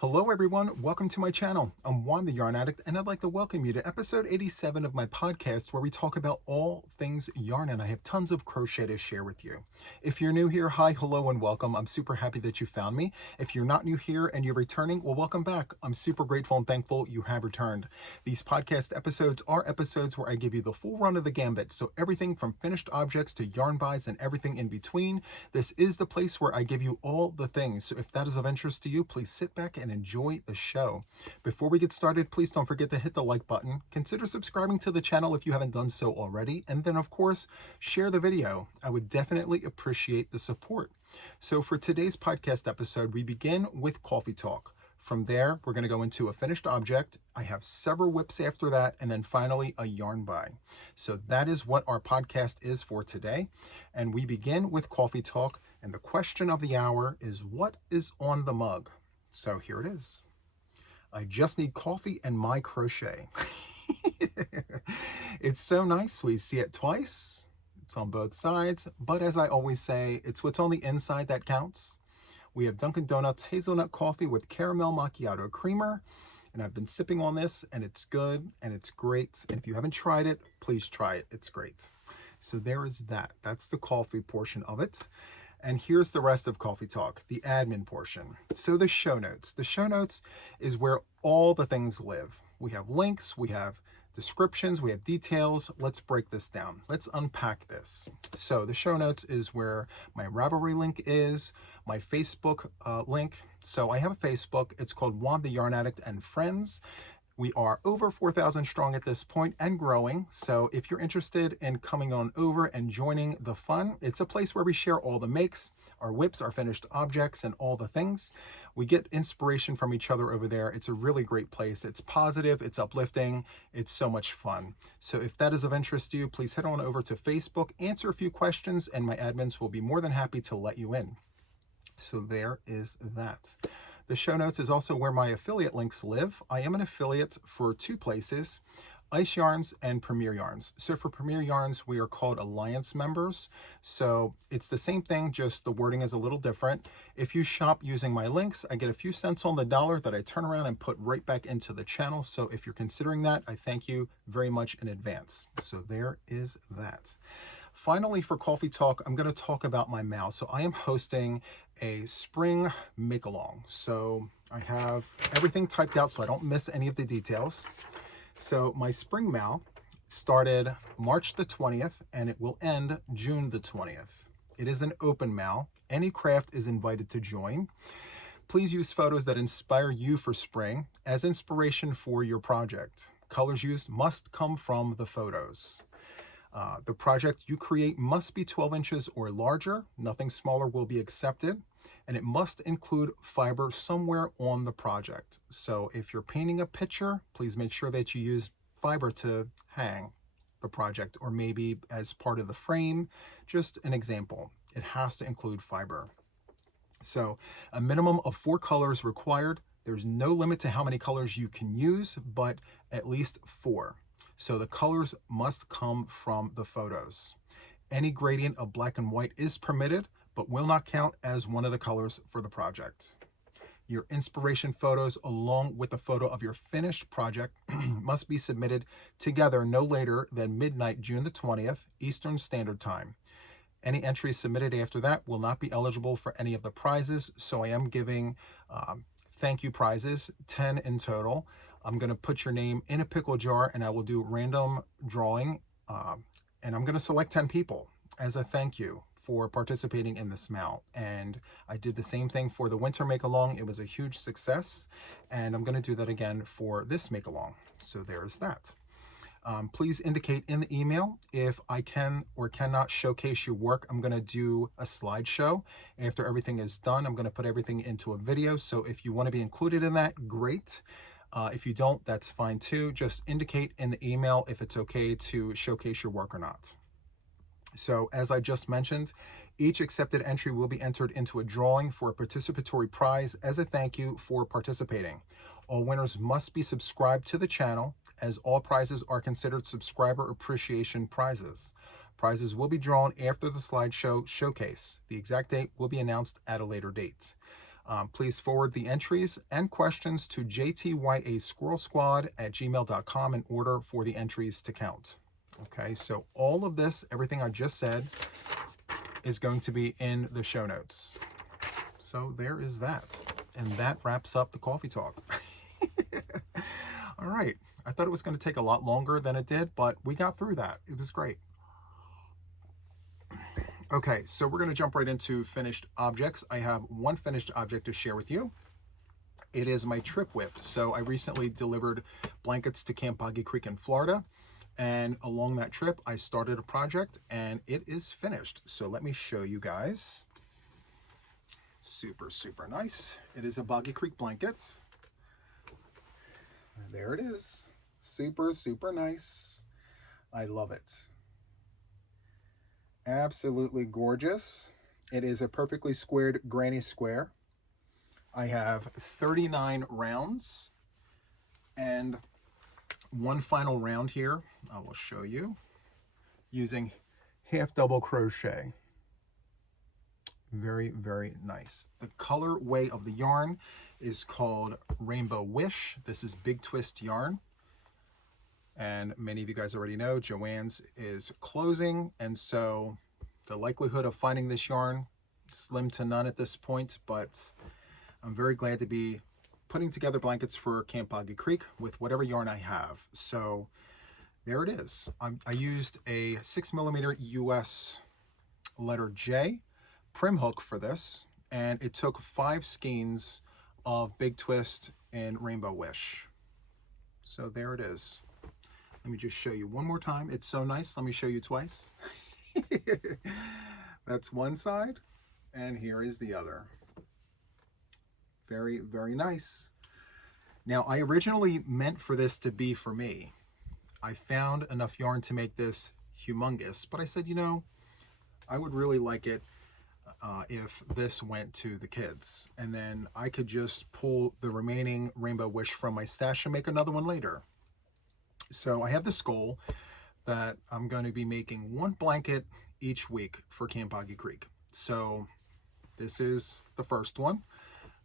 Hello everyone, welcome to my channel. I'm Juan the Yarn Addict, and I'd like to welcome you to episode 87 of my podcast where we talk about all things yarn, and I have tons of crochet to share with you. If you're new here, hi, hello, and welcome. I'm super happy that you found me. If you're not new here and you're returning, well, welcome back. I'm super grateful and thankful you have returned. These podcast episodes are episodes where I give you the full run of the gambit, so everything from finished objects to yarn buys and everything in between. This is the place where I give you all the things, so if that is of interest to you, please sit back and enjoy the show. Before we get started, please don't forget to hit the like button. Consider subscribing to the channel if you haven't done so already. And then, of course, share the video. I would definitely appreciate the support. So for today's podcast episode, we begin with coffee talk. From there, we're going to go into a finished object. I have several whips after that, and then finally a yarn buy. So that is what our podcast is for today. And we begin with coffee talk. And the question of the hour is, what is on the mug? So here it is. I just need coffee and my crochet. It's so nice. We see it twice. It's on both sides. But as I always say, it's what's on the inside that counts. We have Dunkin' Donuts hazelnut coffee with caramel macchiato creamer. And I've been sipping on this, and it's good, and it's great. And if you haven't tried it, please try it. It's great. So there is that. That's the coffee portion of it. And here's the rest of Coffee Talk, the admin portion. So the show notes. The show notes is where all the things live. We have links, we have descriptions, we have details. Let's break this down. Let's unpack this. So the show notes is where my Ravelry link is, my Facebook link. So I have a Facebook. It's called Juan the Yarn Addict and Friends. We are over 4,000 strong at this point and growing. So if you're interested in coming on over and joining the fun, it's a place where we share all the makes, our whips, our finished objects, and all the things. We get inspiration from each other over there. It's a really great place. It's positive, it's uplifting, it's so much fun. So if that is of interest to you, please head on over to Facebook, answer a few questions, and my admins will be more than happy to let you in. So there is that. The show notes is also where my affiliate links live. I am an affiliate for two places, Ice Yarns and Premier Yarns. So for Premier Yarns, we are called Alliance members. So it's the same thing, just the wording is a little different. If you shop using my links, I get a few cents on the dollar that I turn around and put right back into the channel. So if you're considering that, I thank you very much in advance. So there is that. Finally, for Coffee Talk, I'm going to talk about my MAL. So I am hosting a spring make-along. So I have everything typed out so I don't miss any of the details. So my spring MAL started March the 20th and it will end June the 20th. It is an open MAL. Any craft is invited to join. Please use photos that inspire you for spring as inspiration for your project. Colors used must come from the photos. The project you create must be 12 inches or larger. Nothing smaller will be accepted. And it must include fiber somewhere on the project. So if you're painting a picture, please make sure that you use fiber to hang the project, or maybe as part of the frame. Just an example. It has to include fiber. So a minimum of 4 colors required. There's no limit to how many colors you can use, but at least 4. So the colors must come from the photos. Any gradient of black and white is permitted, but will not count as one of the colors for the project. Your inspiration photos, along with a photo of your finished project, must be submitted together no later than midnight, June the 20th, Eastern Standard Time. Any entries submitted after that will not be eligible for any of the prizes, so I am giving thank you prizes, 10 in total. I'm going to put your name in a pickle jar, and I will do random drawing, and I'm going to select 10 people as a thank you for participating in this MAL. And I did the same thing for the winter make-along. It was a huge success, and I'm going to do that again for this make-along. So there's that. Please indicate in the email if I can or cannot showcase your work. I'm going to do a slideshow. After everything is done, I'm going to put everything into a video. So if you want to be included in that, great. If you don't, that's fine too. Just indicate in the email if it's okay to showcase your work or not. So as I just mentioned, each accepted entry will be entered into a drawing for a participatory prize as a thank you for participating. All winners must be subscribed to the channel, as all prizes are considered subscriber appreciation prizes. Prizes will be drawn after the slideshow showcase. The exact date will be announced at a later date. Please forward the entries and questions to jtyasquirrelsquad@gmail.com in order for the entries to count. Okay, so all of this, everything I just said, is going to be in the show notes. So there is that. And that wraps up the coffee talk. All right. I thought it was going to take a lot longer than it did, but we got through that. It was great. Okay, so we're going to jump right into finished objects. I have one finished object to share with you. It is my trip whip. So I recently delivered blankets to Camp Boggy Creek in Florida. And along that trip, I started a project and it is finished. So let me show you guys. Super, super nice. It is a Boggy Creek blanket. And there it is. Super, super nice. I love it. Absolutely gorgeous. It is a perfectly squared granny square. I have 39 rounds and one final round here. I will show you using half double crochet. Very, very nice. The colorway of the yarn is called Rainbow Wish. This is Big Twist yarn. And many of you guys already know Joann's is closing. And so the likelihood of finding this yarn, slim to none at this point, but I'm very glad to be putting together blankets for Camp Boggy Creek with whatever yarn I have. So there it is. I used a 6mm U.S. letter J prim hook for this, and it took 5 skeins of Big Twist and Rainbow Wish. So there it is. Let me just show you one more time. It's so nice. Let me show you twice. That's one side, and here is the other. Very, very nice. Now, I originally meant for this to be for me. I found enough yarn to make this humongous, but I said, you know, I would really like it if this went to the kids, and then I could just pull the remaining Rainbow Wish from my stash and make another one later. So I have this goal that I'm going to be making one blanket each week for Camp Boggy Creek. So this is the first one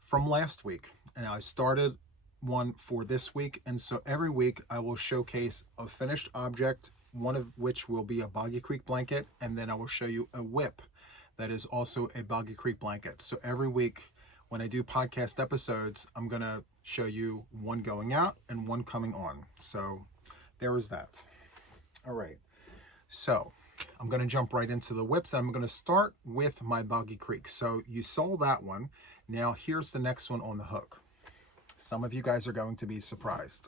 from last week, and I started one for this week. And so every week I will showcase a finished object, one of which will be a Boggy Creek blanket, and then I will show you a whip that is also a Boggy Creek blanket. So every week when I do podcast episodes, I'm going to show you one going out and one coming on. So there is that. All right. So I'm going to jump right into the whips. I'm going to start with my Boggy Creek. So you saw that one. Now here's the next one on the hook. Some of you guys are going to be surprised.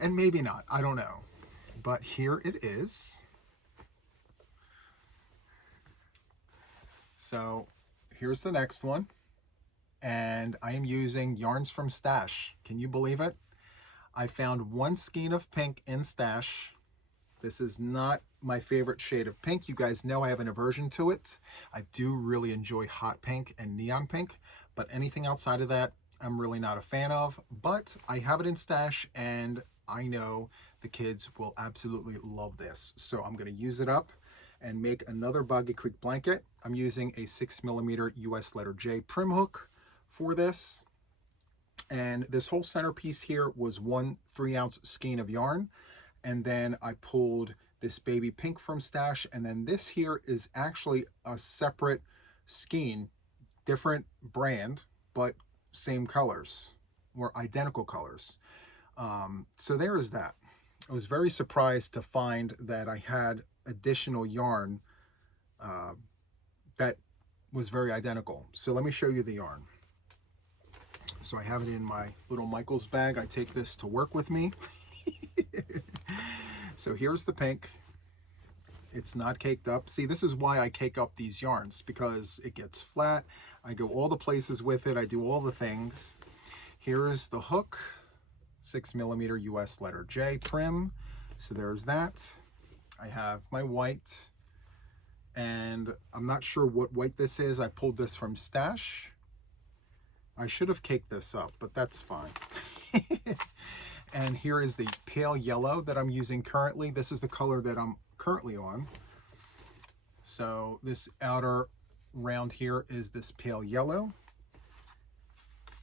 And maybe not. I don't know. But here it is. So here's the next one. And I am using yarns from Stash. Can you believe it? I found one skein of pink in Stash. This is not my favorite shade of pink. You guys know I have an aversion to it. I do really enjoy hot pink and neon pink, but anything outside of that, I'm really not a fan of. But I have it in Stash, and I know the kids will absolutely love this. So I'm going to use it up and make another Boggy Creek blanket. I'm using a 6mm U.S. letter J prim hook for this. And this whole centerpiece here was one 3-ounce skein of yarn. And then I pulled this baby pink from Stash. And then this here is actually a separate skein, different brand, but same colors, or identical colors. So there is that. I was very surprised to find that I had additional yarn that was very identical. So let me show you the yarn. So I have it in my little Michael's bag. I take this to work with me. So here's the pink. It's not caked up. See, this is why I cake up these yarns, because it gets flat. I go all the places with it. I do all the things. Here is the hook, 6mm U.S. letter J prim. So there's that. I have my white, and I'm not sure what white this is. I pulled this from Stash. I should have caked this up, but that's fine. And here is the pale yellow that I'm using currently. This is the color that I'm currently on. So this outer round here is this pale yellow.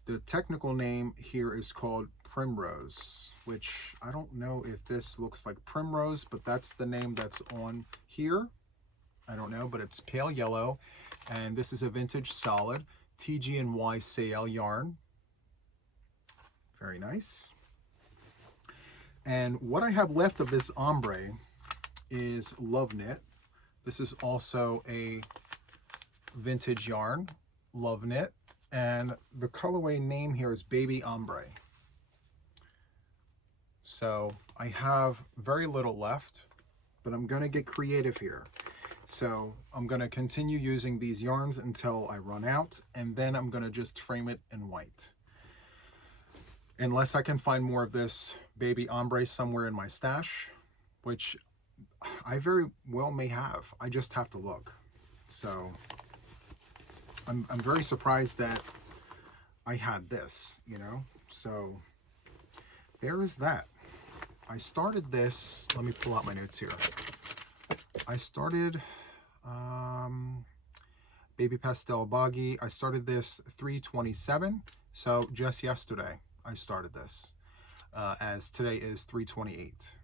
The technical name here is called Primrose, which I don't know if this looks like Primrose, but that's the name that's on here. I don't know, but it's pale yellow, and this is a vintage solid TG&Y Sale yarn. Very nice. And what I have left of this ombre is Love Knit. This is also a vintage yarn, Love Knit, and the colorway name here is Baby Ombre. So I have very little left, but I'm gonna get creative here. So I'm gonna continue using these yarns until I run out, and then I'm gonna just frame it in white. Unless I can find more of this Baby Ombre somewhere in my stash, which I very well may have. I just have to look. So I'm very surprised that I had this, you know? So there is that. I started this, let me pull out my notes here. I started Baby Pastel Boggy. I started this 3/27, so just yesterday I started this, as today is 3/28.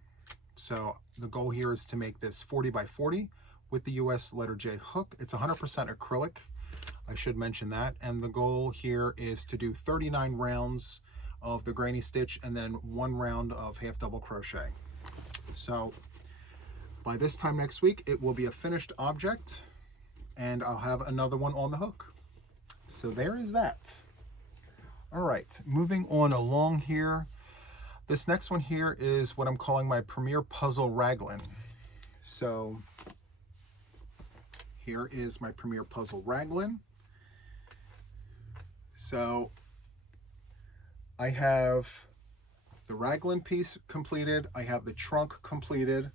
So the goal here is to make this 40 by 40 with the US letter J hook. It's 100% acrylic, I should mention that. And the goal here is to do 39 rounds of the granny stitch and then 1 round of half double crochet. So by this time next week, it will be a finished object, and I'll have another one on the hook. So there is that. All right, moving on along here. This next one here is what I'm calling my Premier Puzzle Raglan. So here is my Premier Puzzle Raglan. So I have the raglan piece completed, I have the trunk completed,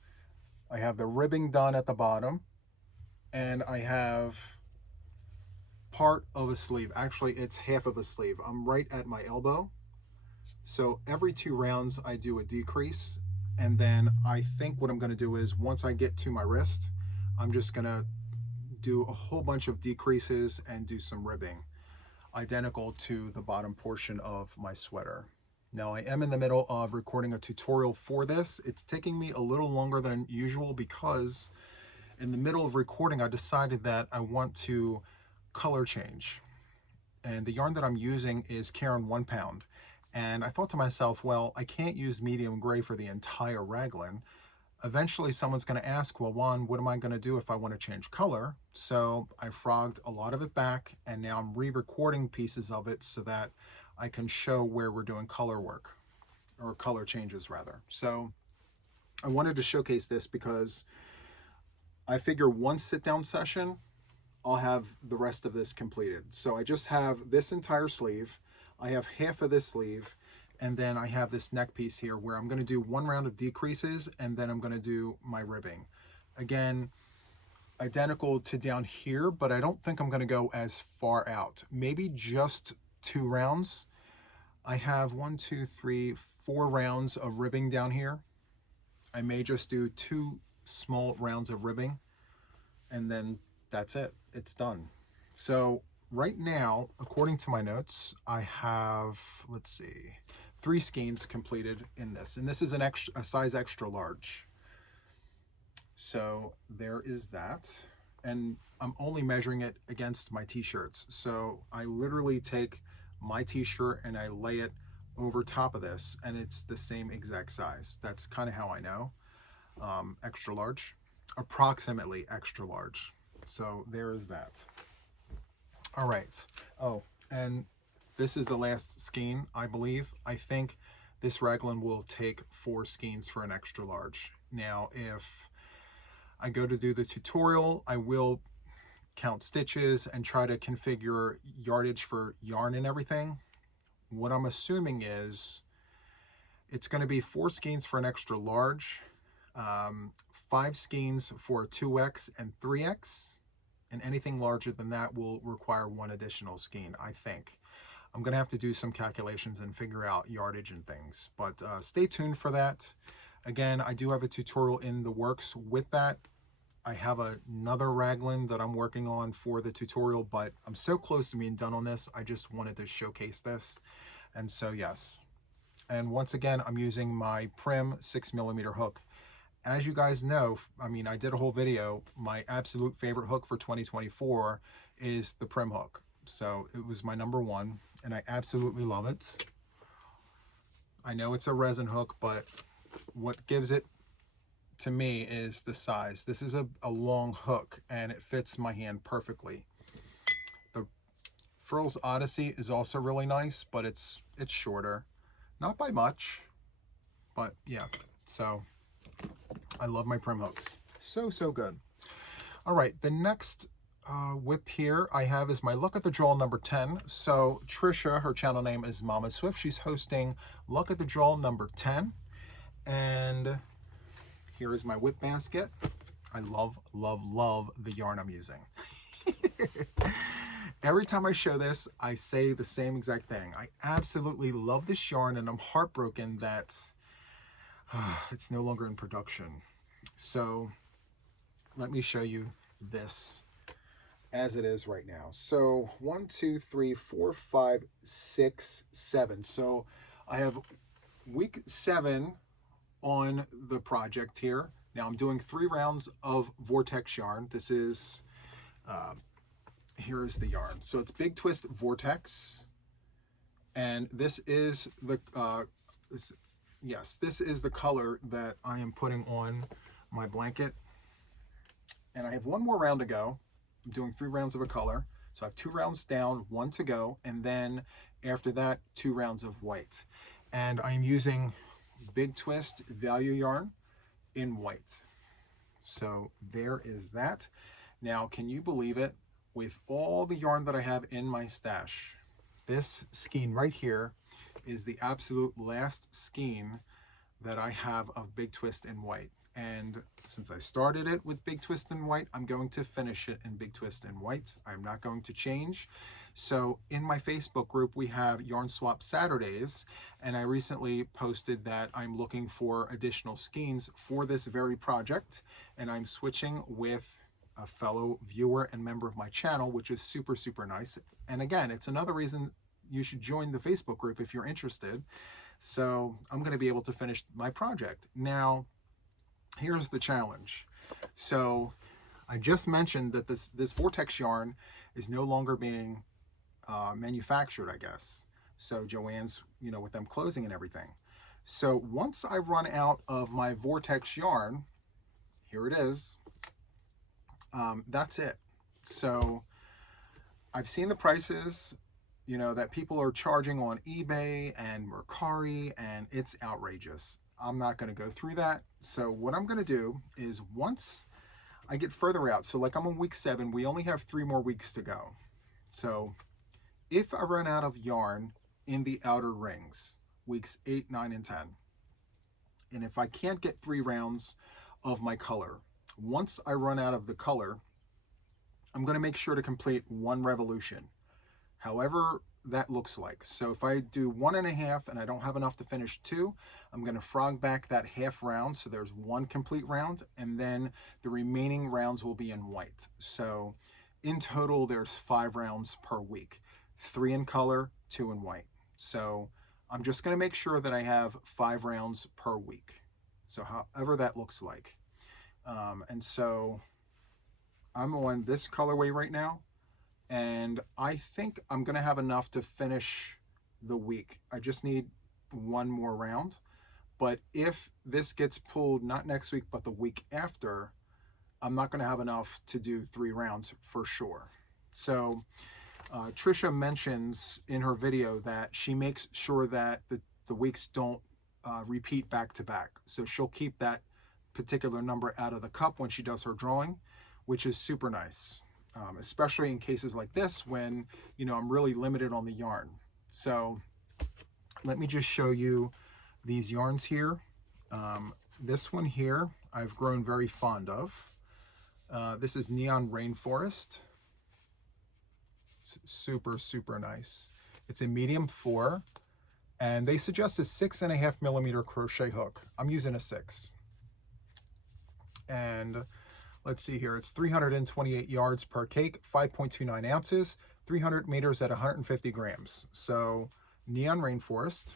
I have the ribbing done at the bottom, and I have part of a sleeve. Actually, it's half of a sleeve. I'm right at my elbow. So every 2 rounds I do a decrease, and then I think what I'm going to do is once I get to my wrist, I'm just going to do a whole bunch of decreases and do some ribbing, identical to the bottom portion of my sweater. Now I am in the middle of recording a tutorial for this. It's taking me a little longer than usual because in the middle of recording I decided that I want to color change. And the yarn that I'm using is Caron 1 pound. And I thought to myself, well, I can't use medium gray for the entire raglan. Eventually someone's going to ask, well, Juan, what am I going to do if I want to change color? So I frogged a lot of it back, and now I'm re-recording pieces of it so that I can show where we're doing color work, or color changes rather. So I wanted to showcase this because I figure one sit-down session, I'll have the rest of this completed. So I just have this entire sleeve, I have half of this sleeve, and then I have this neck piece here where I'm going to do 1 round of decreases, and then I'm going to do my ribbing. Again, identical to down here, but I don't think I'm going to go as far out. Maybe just 2 rounds. I have 1, 2, 3, 4 rounds of ribbing down here. I may just do 2 small rounds of ribbing, and then that's it. It's done. So right now, according to my notes, I have, let's see, 3 skeins completed in this, and this is a size extra large. So there is that, and I'm only measuring it against my t-shirts. So I literally take my t-shirt and I lay it over top of this, and it's the same exact size. That's kind of how I know. Extra large, approximately extra large. So there is that. All right. Oh, and this is the last skein, I believe. I think this raglan will take 4 skeins for an extra large. Now, if I go to do the tutorial, I will count stitches and try to configure yardage for yarn and everything. What I'm assuming is it's going to be 4 skeins for an extra large, 5 skeins for 2X and 3X, and anything larger than that will require 1 additional skein, I think. I'm going to have to do some calculations and figure out yardage and things, but stay tuned for that. Again, I do have a tutorial in the works with that. I have another raglan that I'm working on for the tutorial, but I'm so close to being done on this. I just wanted to showcase this. And so yes. And once again, I'm using my Prim 6mm hook. As you guys know, I mean, I did a whole video. My absolute favorite hook for 2024 is the Prim hook. So it was my #1, and I absolutely love it. I know it's a resin hook, but what gives it to me is the size. This is a long hook, and it fits my hand perfectly. The F.O.s Odyssey is also really nice, but it's shorter. Not by much, but yeah. So I love my Prim hooks. So good. All right, the next WIP here I have is my Look at the Draw number 10. So Tricia, her channel name is Mama Swift. She's hosting Look at the Draw number 10. And here is my WIP basket. I love the yarn I'm using. Every time I show this, I say the same exact thing. I absolutely love this yarn, and I'm heartbroken that it's no longer in production. So let me show you this as it is right now. So 1, 2, 3, 4, 5, 6, 7. So I have week 7 on the project here. Now I'm doing 3 rounds of Vortex yarn. This is, here is the yarn. So it's Big Twist Vortex. And this is the, this is the color that I am putting on my blanket. And I have 1 more round to go. I'm doing 3 rounds of a color. So I have 2 rounds down, 1 to go. And then after that, 2 rounds of white. And I'm using Big Twist Value yarn in white. So there is that. Now, can you believe it? With all the yarn that I have in my stash, this skein right here is the absolute last skein that I have of Big Twist in white. And since I started it with Big Twist in white, I'm going to finish it in Big Twist in white. I'm not going to change. So in my Facebook group, we have Yarn Swap Saturdays, and I recently posted that I'm looking for additional skeins for this very project, and I'm switching with a fellow viewer and member of my channel, which is super nice. And again, it's another reason you should join the Facebook group if you're interested. So I'm going to be able to finish my project. Now, here's the challenge. So I just mentioned that this Vortex yarn is no longer being manufactured, I guess. So Joann's, with them closing and everything. So once I run out of my Vortex yarn, here it is. That's it. So I've seen the prices, that people are charging on eBay and Mercari, and it's outrageous. I'm not going to go through that. So what I'm going to do is once I get further out, so like I'm on week 7, we only have 3 more weeks to go. So if I run out of yarn in the outer rings, weeks 8, 9, and 10, and if I can't get 3 rounds of my color, once I run out of the color, I'm going to make sure to complete 1 revolution, however that looks like. So if I do 1.5 and I don't have enough to finish 2, I'm going to frog back that half round, so there's 1 complete round, and then the remaining rounds will be in white. So in total, there's 5 rounds per week, 3 in color, 2 in white. So I'm just going to make sure that I have 5 rounds per week, so however that looks like. And so I'm on this colorway right now, and I think I'm going to have enough to finish the week. I just need 1 more round. But if this gets pulled not next week but the week after, I'm not going to have enough to do 3 rounds for sure. So Tricia mentions in her video that she makes sure that the weeks don't repeat back to back. So she'll keep that particular number out of the cup when she does her drawing, which is super nice, especially in cases like this when I'm really limited on the yarn. So let me just show you these yarns here. This one here I've grown very fond of. This is Neon Rainforest. It's super nice. It's a medium 4, and they suggest a 6.5mm crochet hook. I'm using a 6. And Let's see here. It's 328 yards per cake, 5.29 ounces, 300 meters at 150 grams. So Neon Rainforest.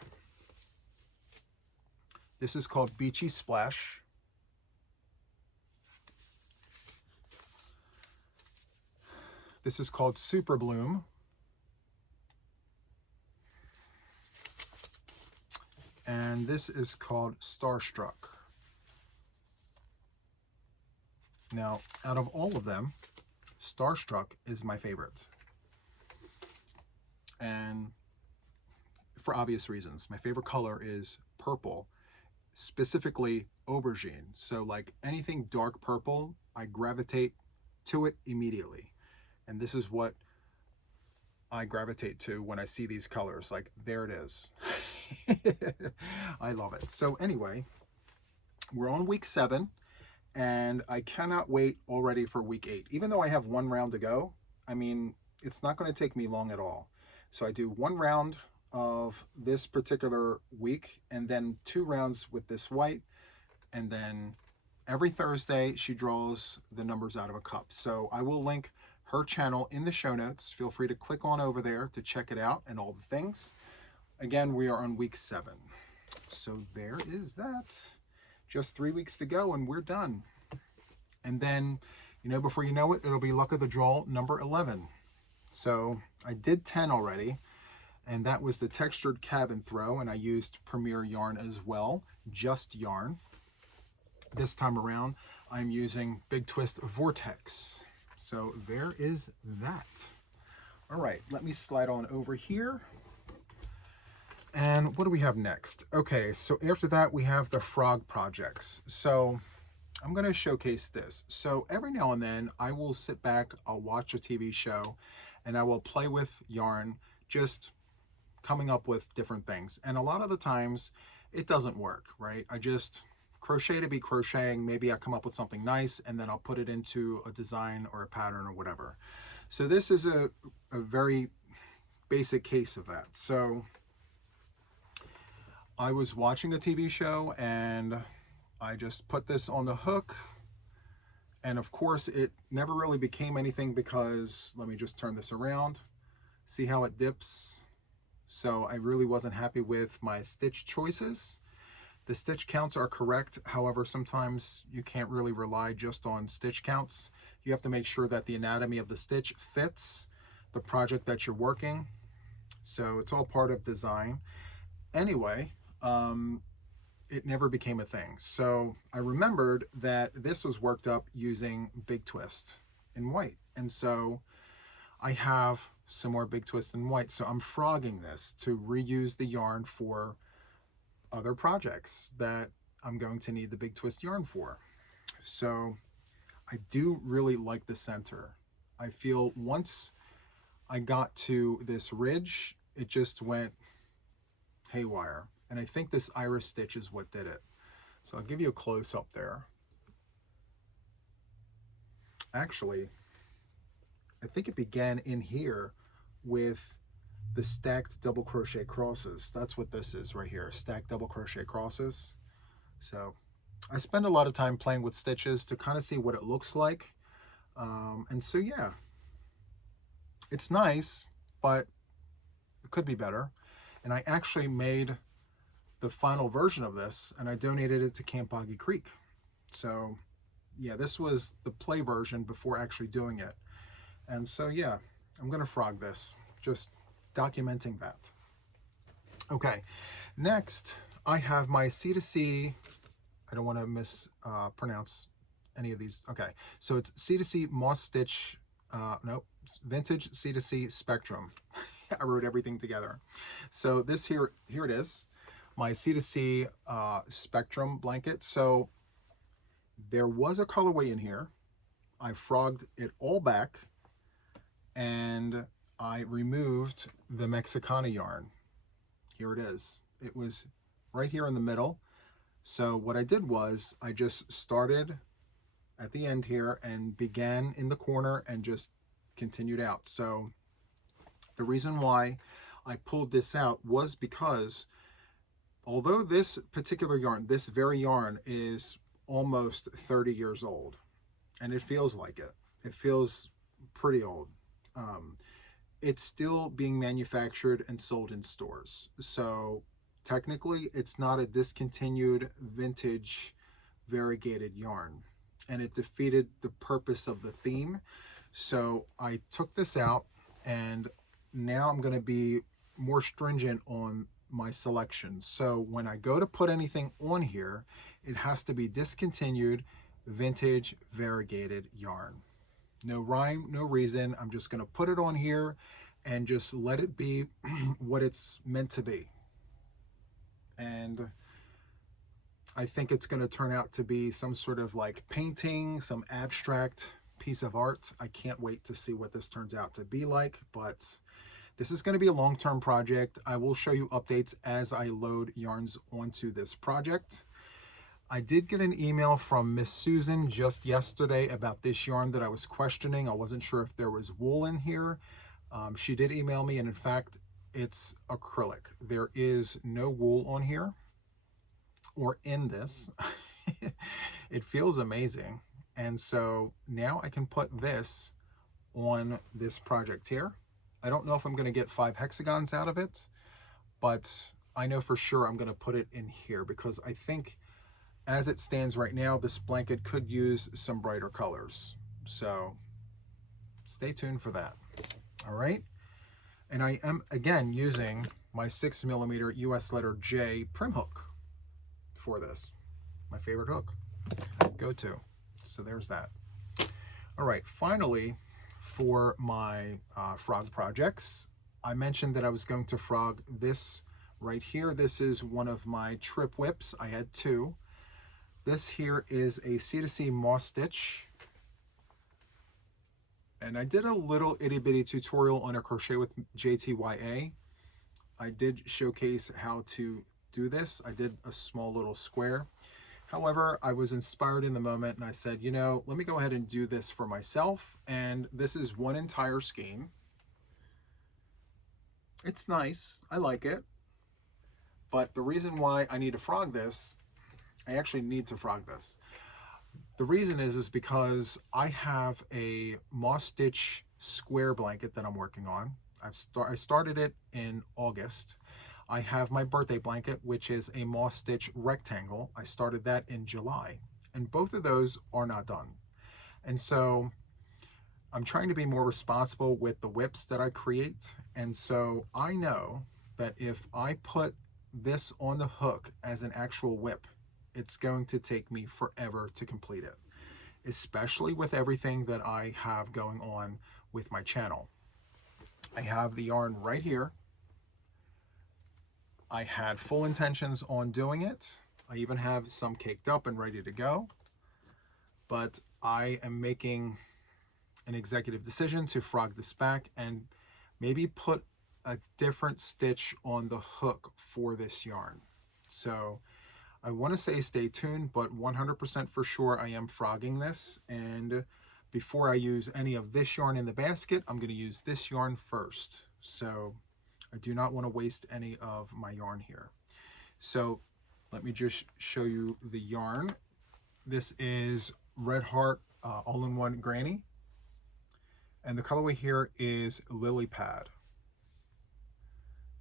This is called Beachy Splash. This is called Super Bloom. And this is called Starstruck. Now, out of all of them, Starstruck is my favorite. And for obvious reasons. My favorite color is purple, specifically aubergine. So like anything dark purple, I gravitate to it immediately. And this is what I gravitate to when I see these colors. Like, there it is. I love it. So anyway, we're on week 7. And I cannot wait already for week 8. Even though I have 1 round to go, I mean, it's not going to take me long at all. So I do 1 round of this particular week, and then 2 rounds with this white. And then every Thursday, she draws the numbers out of a cup. So I will link her channel in the show notes. Feel free to click on over there to check it out and all the things. Again, we are on week 7. So there is that. Just 3 weeks to go and we're done. And then, you know, before you know it, it'll be luck of the draw number 11. So I did 10 already, and that was the textured cabin throw, and I used Premier yarn as well, just yarn. This time around, I'm using Big Twist Vortex. So there is that. All right, let me slide on over here. And what do we have next? Okay, so after that, we have the frog projects. So I'm going to showcase this. So every now and then, I will sit back, I'll watch a TV show, and I will play with yarn, just coming up with different things. And a lot of the times, it doesn't work, right? I just crochet to be crocheting. Maybe I come up with something nice, and then I'll put it into a design or a pattern or whatever. So this is a very basic case of that. So I was watching a TV show and I just put this on the hook, and of course it never really became anything because, let me just turn this around, see how it dips. So I really wasn't happy with my stitch choices. The stitch counts are correct, however sometimes you can't really rely just on stitch counts. You have to make sure that the anatomy of the stitch fits the project that you're working. So it's all part of design. Anyway, it never became a thing. So I remembered that this was worked up using Big Twist in white. And so I have some more Big Twist in white. So I'm frogging this to reuse the yarn for other projects that I'm going to need the Big Twist yarn for. So I do really like the center. I feel once I got to this ridge, it just went haywire. And I think this iris stitch is what did it. So I'll give you a close up there. Actually, I think it began in here with the stacked double crochet crosses. That's what this is right here, stacked double crochet crosses. So I spend a lot of time playing with stitches to kind of see what it looks like. And so, yeah, it's nice, but it could be better. And I actually made the final version of this and I donated it to Camp Boggy Creek. So yeah, this was the play version before actually doing it. And so yeah, I'm gonna frog this, just documenting that. Okay, next I have my C2C, I don't want to mispronounce any of these. Okay, so it's C2C Moss Stitch, Vintage C2C Spectrum. I wrote everything together. So this here it is, my C2C Spectrum blanket. So there was a colorway in here. I frogged it all back and I removed the Mexicana yarn. Here it is. It was right here in the middle. So what I did was I just started at the end here and began in the corner and just continued out. So the reason why I pulled this out was because although this particular yarn, this very yarn, is almost 30 years old, and it feels like it. It feels pretty old. Um, it's still being manufactured and sold in stores. So technically, it's not a discontinued vintage variegated yarn, and it defeated the purpose of the theme. So I took this out, and now I'm going to be more stringent on my selections. So when I go to put anything on here, it has to be discontinued vintage variegated yarn. No rhyme, no reason. I'm just going to put it on here and just let it be what it's meant to be. And I think it's going to turn out to be some sort of like painting, some abstract piece of art. I can't wait to see what this turns out to be like, but this is going to be a long-term project. I will show you updates as I load yarns onto this project. I did get an email from Miss Susan just yesterday about this yarn that I was questioning. I wasn't sure if there was wool in here. She did email me, and in fact, it's acrylic. There is no wool on here or in this. It feels amazing. And so now I can put this on this project here. I don't know if I'm going to get 5 hexagons out of it, but I know for sure I'm going to put it in here because I think as it stands right now, this blanket could use some brighter colors. So stay tuned for that. All right. And I am again using my 6mm US letter J prim hook for this. My favorite hook. Go to. So there's that. All right. Finally, for my frog projects, I mentioned that I was going to frog this right here. This is one of my trip whips. I had 2. This here is a C2C moss stitch. And I did a little itty bitty tutorial on a Crochet with JTYA. I did showcase how to do this. I did a small little square. However, I was inspired in the moment and I said, you know, let me go ahead and do this for myself. And this is one entire skein. It's nice. I like it. But the reason why I need to frog this, I actually need to frog this. The reason is because I have a moss stitch square blanket that I'm working on. I started it in August. I have my birthday blanket, which is a moss stitch rectangle. I started that in July, and both of those are not done. And so I'm trying to be more responsible with the whips that I create. And so I know that if I put this on the hook as an actual whip, it's going to take me forever to complete it, especially with everything that I have going on with my channel. I have the yarn right here. I had full intentions on doing it. I even have some caked up and ready to go, but I am making an executive decision to frog this back and maybe put a different stitch on the hook for this yarn. So I want to say stay tuned, but 100% for sure I am frogging this. And before I use any of this yarn in the basket, I'm going to use this yarn first. So I do not want to waste any of my yarn here. So let me just show you the yarn. This is Red Heart All-in-One Granny. And the colorway here is Lily Pad.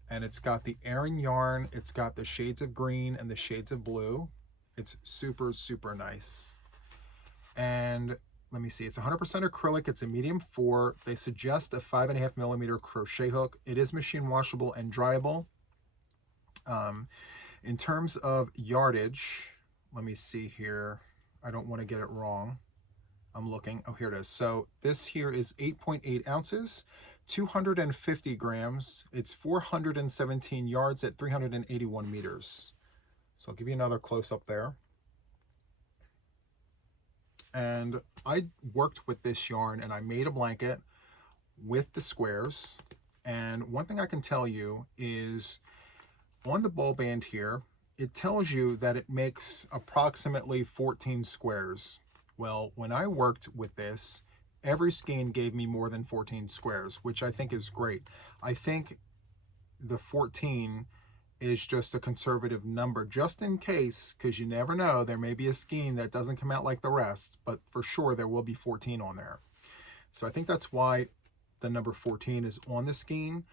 And it's got the Aran yarn, it's got the shades of green and the shades of blue. It's super, super nice. And let me see, it's 100% acrylic, it's a medium 4. They suggest a 5.5mm crochet hook. It is machine washable and dryable. In terms of yardage, let me see here. I don't want to get it wrong. I'm looking, oh, here it is. So this here is 8.8 ounces. 250 grams. It's 417 yards at 381 meters. So I'll give you another close-up there. And I worked with this yarn and I made a blanket with the squares. And one thing I can tell you is on the ball band here, it tells you that it makes approximately 14 squares. Well, when I worked with this, every skein gave me more than 14 squares, which I think is great. I think the 14 is just a conservative number, just in case, because you never know, there may be a skein that doesn't come out like the rest, but for sure there will be 14 on there. So I think that's why the number 14 is on the skein,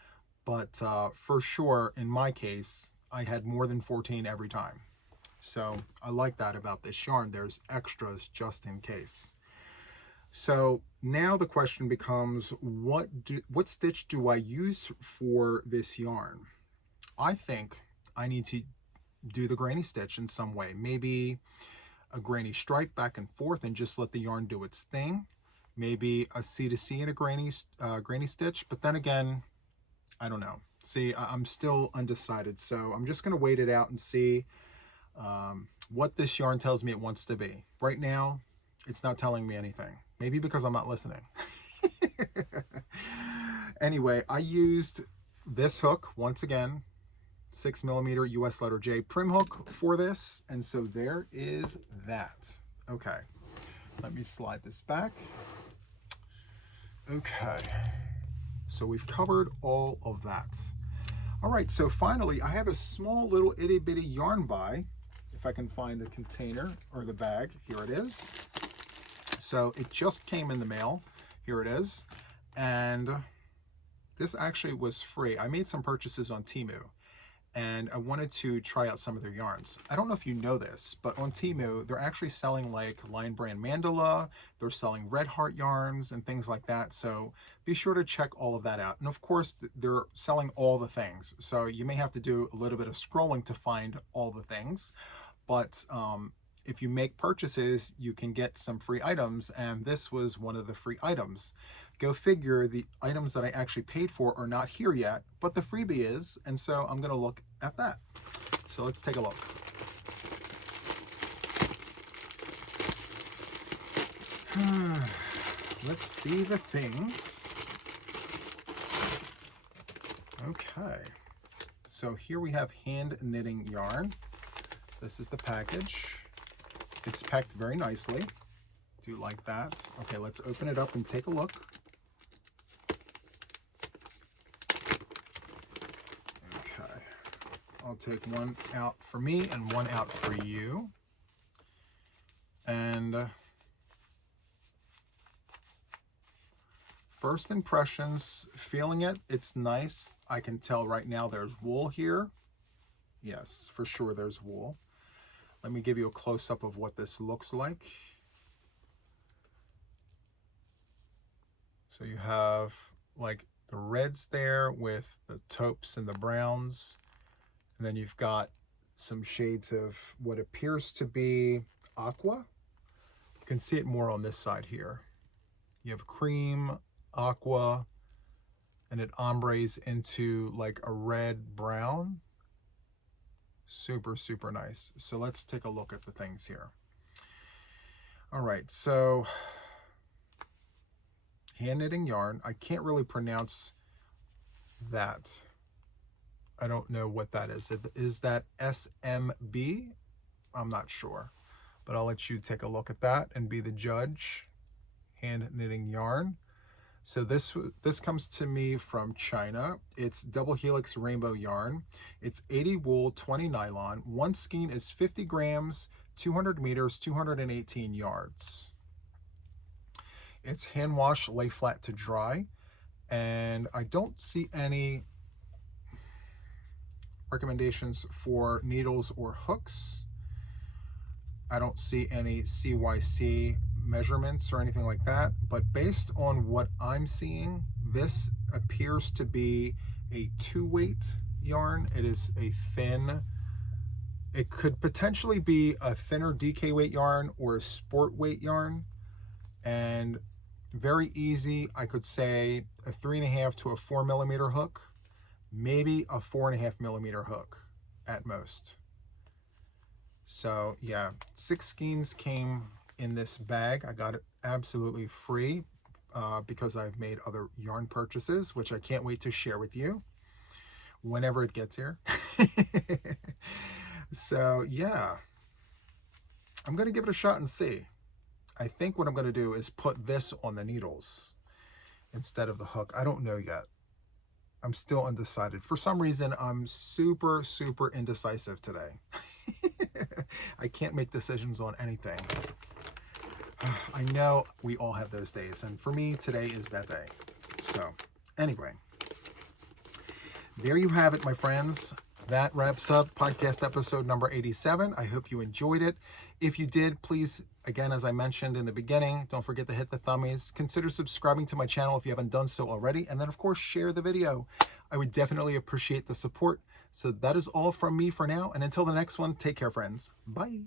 but for sure, in my case, I had more than 14 every time. So I like that about this yarn. There's extras just in case. So now the question becomes, what stitch do I use for this yarn? I think I need to do the granny stitch in some way. Maybe a granny stripe back and forth and just let the yarn do its thing. Maybe a C to C in a granny stitch. But then again, I don't know. See, I'm still undecided. So I'm just going to wait it out and see what this yarn tells me it wants to be. Right now, it's not telling me anything. Maybe because I'm not listening. Anyway, I used this hook once again, 6mm US letter J prim hook for this. And so there is that. Okay, let me slide this back. Okay, so we've covered all of that. All right, so finally I have a small little itty bitty yarn buy. If I can find the container or the bag, here it is. So it just came in the mail. Here it is. And this actually was free. I made some purchases on Temu and I wanted to try out some of their yarns. I don't know if you know this, but on Temu, they're actually selling like Lion Brand Mandala, they're selling Red Heart yarns and things like that. So be sure to check all of that out. And of course, they're selling all the things. So you may have to do a little bit of scrolling to find all the things. But if you make purchases, you can get some free items, and this was one of the free items. Go figure, the items that I actually paid for are not here yet, but the freebie is, and so I'm gonna look at that. So let's take a look. Let's see the things. Okay, so here we have hand knitting yarn. This is the package. It's packed very nicely. Do like that. Okay, let's open it up and take a look. Okay, I'll take one out for me and one out for you. And first impressions, feeling it, it's nice. I can tell right now there's wool here. Yes, for sure there's wool. Let me give you a close-up of what this looks like. So you have like the reds there with the taupes and the browns. And then you've got some shades of what appears to be aqua. You can see it more on this side here. You have cream, aqua, and it ombres into like a red brown. Super, super nice. So let's take a look at the things here. All right, so hand knitting yarn. I can't really pronounce that. I don't know what that is. Is that SMB? I'm not sure, but I'll let you take a look at that and be the judge. Hand knitting yarn. So this comes to me from China. It's double helix rainbow yarn. It's 80 wool, 20 nylon. One skein is 50 grams, 200 meters, 218 yards. It's hand wash, lay flat to dry. And I don't see any recommendations for needles or hooks. I don't see any CYC measurements or anything like that, but based on what I'm seeing, this appears to be a 2-weight yarn. It is a thin, it could potentially be a thinner DK weight yarn or a sport weight yarn, and very easy. I could say a 3.5 to a 4mm hook, maybe a 4.5mm hook at most. So yeah, 6 skeins came in this bag. I got it absolutely free because I've made other yarn purchases, which I can't wait to share with you whenever it gets here. So yeah, I'm gonna give it a shot and see. I think what I'm gonna do is put this on the needles instead of the hook. I don't know yet. I'm still undecided. For some reason, I'm super, super indecisive today. I can't make decisions on anything. I know we all have those days, and for me, today is that day. So, anyway, there you have it, my friends. That wraps up podcast episode number 87. I hope you enjoyed it. If you did, please, again, as I mentioned in the beginning, don't forget to hit the thummies. Consider subscribing to my channel if you haven't done so already. And then, of course, share the video. I would definitely appreciate the support. So that is all from me for now. And until the next one, take care, friends. Bye.